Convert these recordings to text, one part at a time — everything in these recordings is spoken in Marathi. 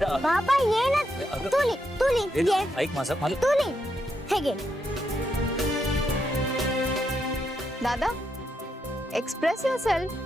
बाबा ये ना, तू ली ये, ऐक माझं तू ली, हे घे. दादा, एक्सप्रेस योरसेल्फ.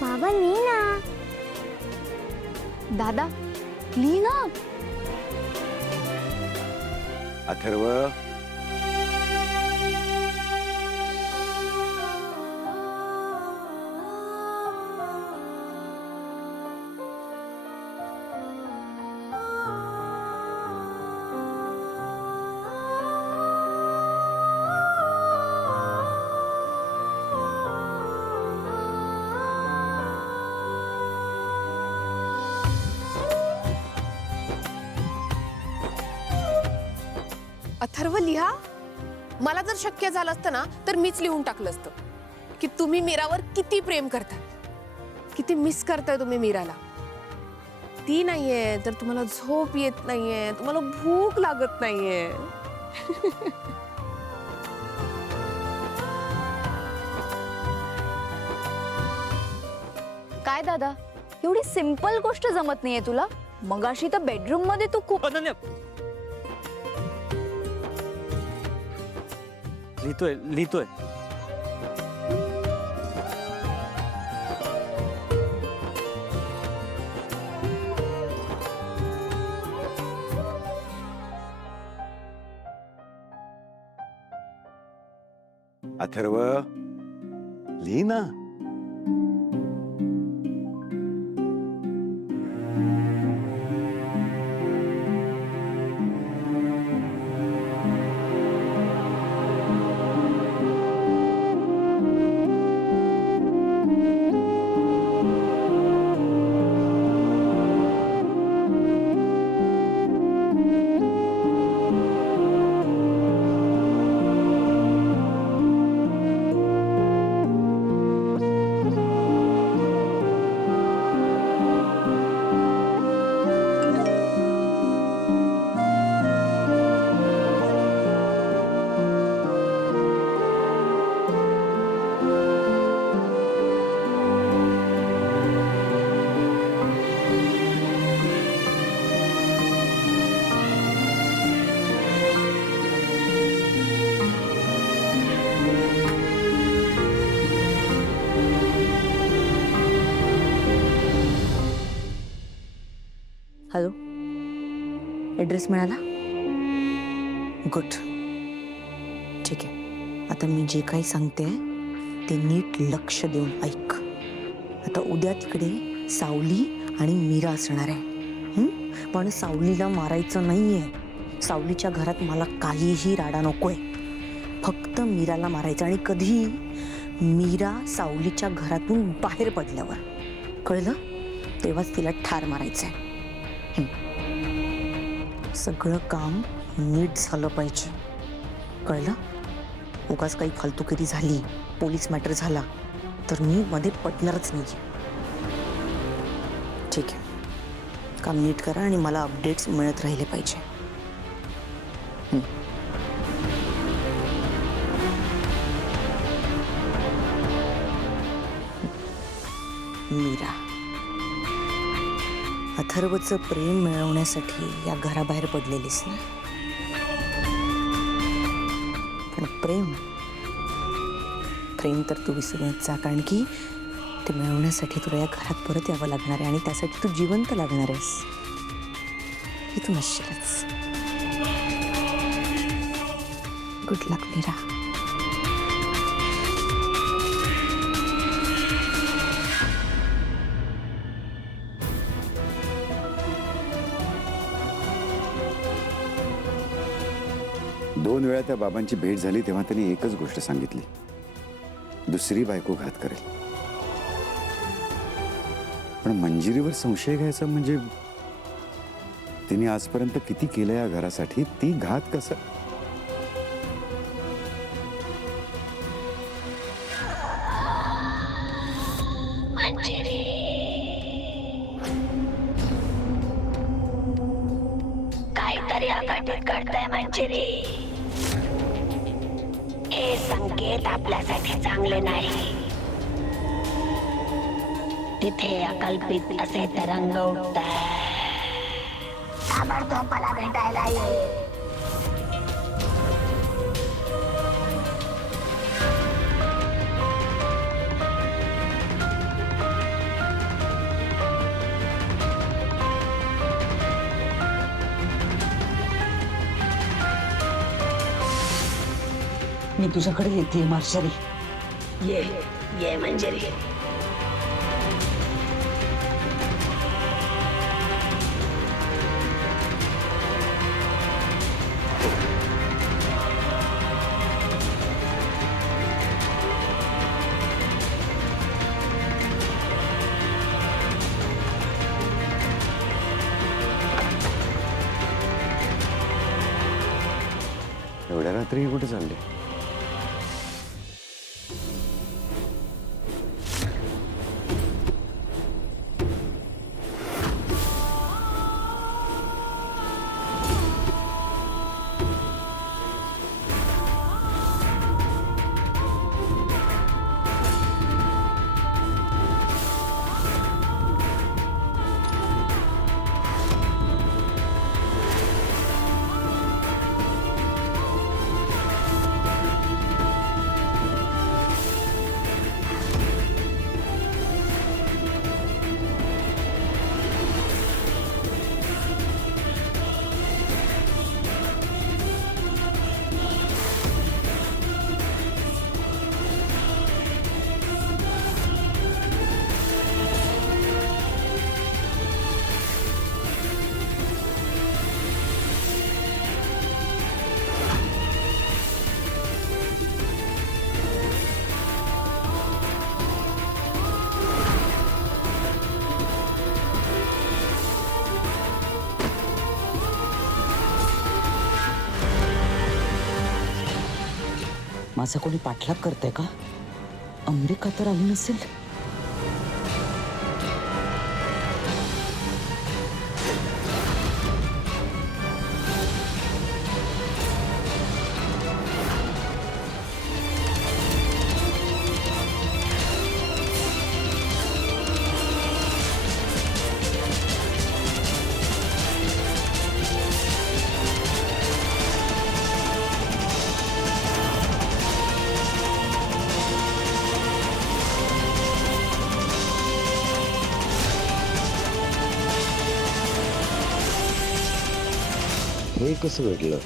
बाबा ली ना. दादा, लिही ना. अथर्व, अथर्व, लिहा. मला जर शक्य झालं असतं ना तर मीच लिहून टाकलं असतं की तुम्ही मीरावर किती प्रेम करताय, किती मिस करताय तुम्ही मीराला. ती नाहीये तर तुम्हाला झोप येत नाहीये, तुम्हाला भूक लागत नाहीये. काय दादा, एवढी सिंपल गोष्ट जमत नाहीये तुला? मगाशी तर बेडरूम मध्ये तू खूप अनन्या, लिहितोय. अथर्व, लिही ना. हॅलो, ॲड्रेस मिळाला? गुड. ठीक आहे, आता मी जे काही सांगते ते नीट लक्ष देऊन ऐक. आता उद्या तिकडे सावली आणि मीरा असणार आहे. पण सावलीला मारायचं नाहीये. सावलीच्या घरात मला काहीही राडा नकोय. फक्त मीराला मारायचं, आणि कधी? मीरा सावलीच्या घरातून बाहेर पडल्यावर, कळलं? तेव्हाच तिला ठार मारायचंय. सगळं काम नीट झालं पाहिजे, कळलं? उगाच काही फालतुगिरी झाली, पोलीस मॅटर झाला तर मी मध्ये पडणारच नाही. ठीक आहे, काम नीट करा आणि मला अपडेट्स मिळत राहिले पाहिजे. मीरा, अथर्वचं प्रेम मिळवण्यासाठी या घराबाहेर पडलेलीस ना? पण प्रेम तर तू विसरूनच जा, कारण की ते मिळवण्यासाठी तुला या घरात परत यावं लागणार आहे, आणि त्यासाठी तू जिवंत लागणार आहेस. हे तू नसशीलच. गुड लक मीरा. 2 वेळा त्या बाबांची भेट झाली तेव्हा त्यांनी एकच गोष्ट सांगितली, दुसरी बायको घात करेल. पण मंजिरीवर संशय घ्यायचा म्हणजे तिने आजपर्यंत किती केलं या घरासाठी, ती घात कसं? काहीतरी अघटित घडतंय मंजिरी. हे संकेत आपल्यासाठी चांगले नाही. तिथे अकल्पित असे तरंग उठताय. ताबडतोब मला भेटायला ये. मी तुझ्याकडे येते मार्शरी. ये ये मंजिरी. एवढ्या रात्री कुठे चालले? माझा कोणी पाठलाग करतंय का? अमेरिका तर आली नसेल. हे कसं घडलं?